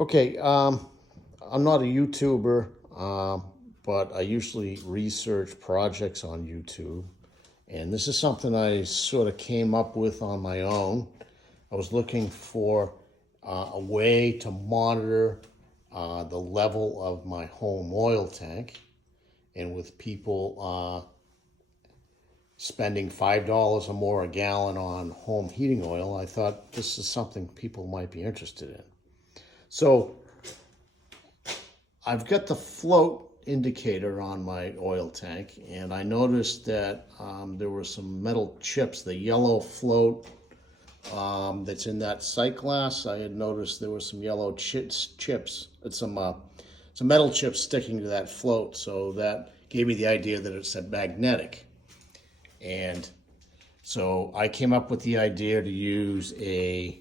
Okay, I'm not a YouTuber, but I usually research projects on YouTube. And this is something I sort of came up with on my own. I was looking for a way to monitor the level of my home oil tank. And with people spending $5 or more a gallon on home heating oil, I thought this is something people might be interested in. So I've got the float indicator on my oil tank, and I noticed that there were some metal chips, the yellow float that's in that sight glass. I had noticed there were some yellow chips, some metal chips sticking to that float, so that gave me the idea that it's a magnetic. And so I came up with the idea to use a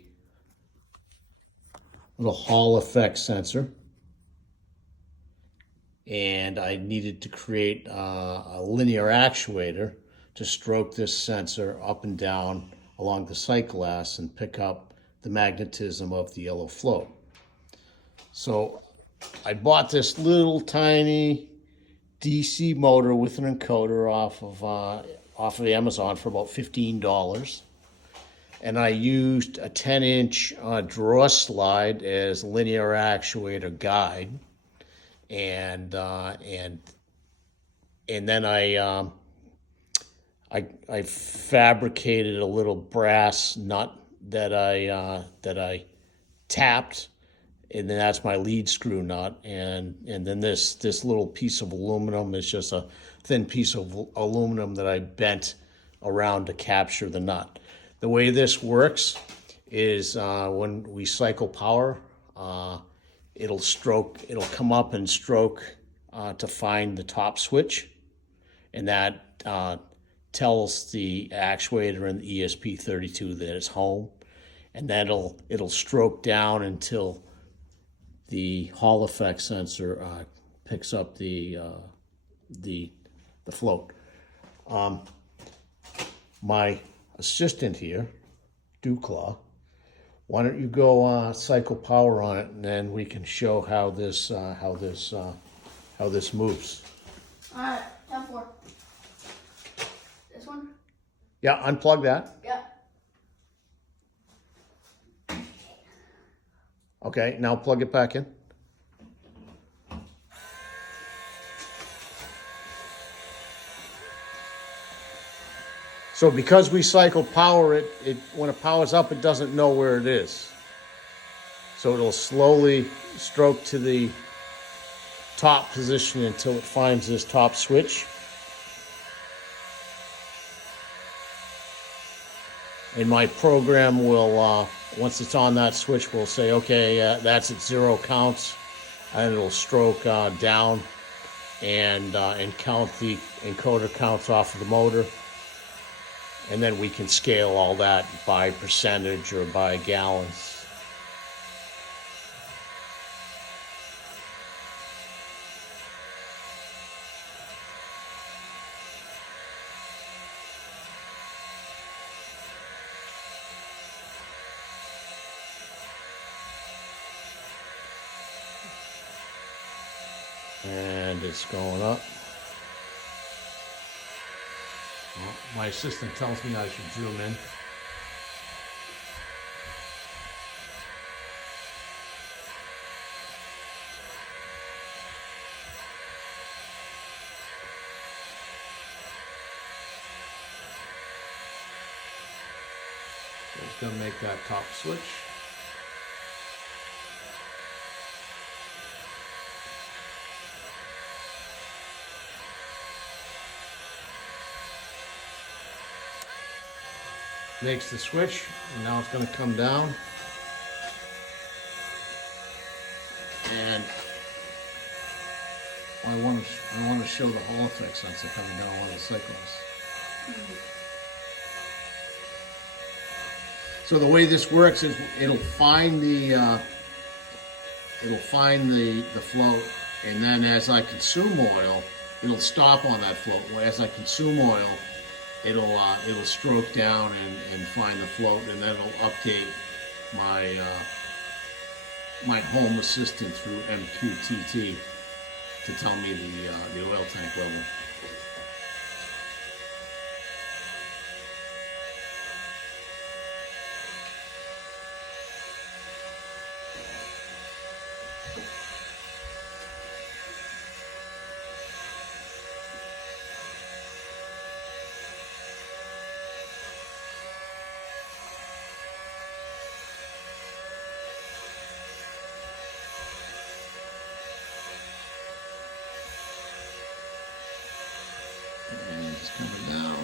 little Hall effect sensor, and I needed to create a linear actuator to stroke this sensor up and down along the sight glass and pick up the magnetism of the yellow float. So I bought this little tiny DC motor with an encoder off of Amazon for about $15. And I used a 10-inch draw slide as linear actuator guide, and then I fabricated a little brass nut that I tapped, and then that's my lead screw nut, and then this little piece of aluminum is just a thin piece of aluminum that I bent around to capture the nut. The way this works is when we cycle power, it'll come up and stroke to find the top switch, and that tells the actuator in the ESP32 that it's home, and then it'll stroke down until the Hall effect sensor picks up the float. My assistant here, Duclaw, why don't you go cycle power on it, and then we can show how this moves. All right, 10-4. This one? Yeah, unplug that. Yeah. Okay, now plug it back in. So because we cycle power, it when it powers up, it doesn't know where it is. So it'll slowly stroke to the top position until it finds this top switch. And my program will, once it's on that switch, will say, okay, that's at 0 counts, and it'll stroke down and count the encoder counts off of the motor. And then we can scale all that by percentage or by gallons. And it's going up. Well, my assistant tells me I should zoom in. So it's going to make that top switch. Makes the switch, and now it's going to come down, and I want to show the Hall effect sensor coming down one of the cycles. So the way this works is it'll find the float, and then as I consume oil, it'll stop on that float. As I consume oil, it'll stroke down and find the float, and then it'll update my home assistant through MQTT to tell me the oil tank level. And it's coming down.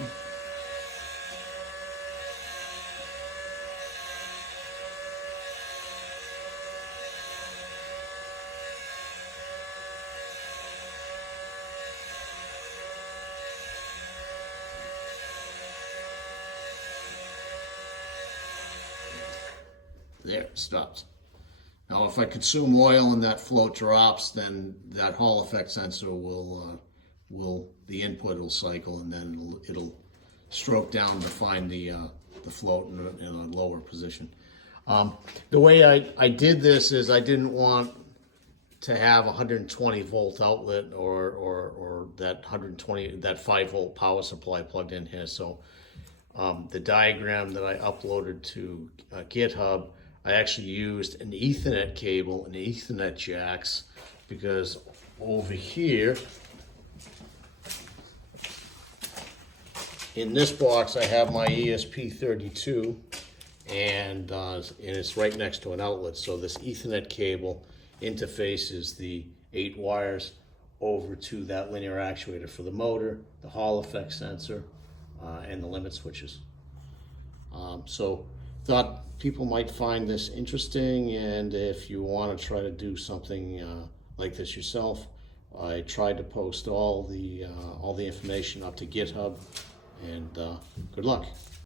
There, it stops. Now, if I consume oil and that float drops, then that Hall effect sensor the input will cycle, and then it'll stroke down to find the float in a lower position. The way I did this is I didn't want to have a 120 volt outlet or that 5 volt power supply plugged in here. So the diagram that I uploaded to GitHub, I actually used an Ethernet cable and Ethernet jacks, because over here in this box I have my ESP32, and it's right next to an outlet. So this Ethernet cable interfaces the 8 wires over to that linear actuator for the motor, the Hall effect sensor, and the limit switches. So thought people might find this interesting, and if you want to try to do something like this yourself, I tried to post all the information up to GitHub, and good luck.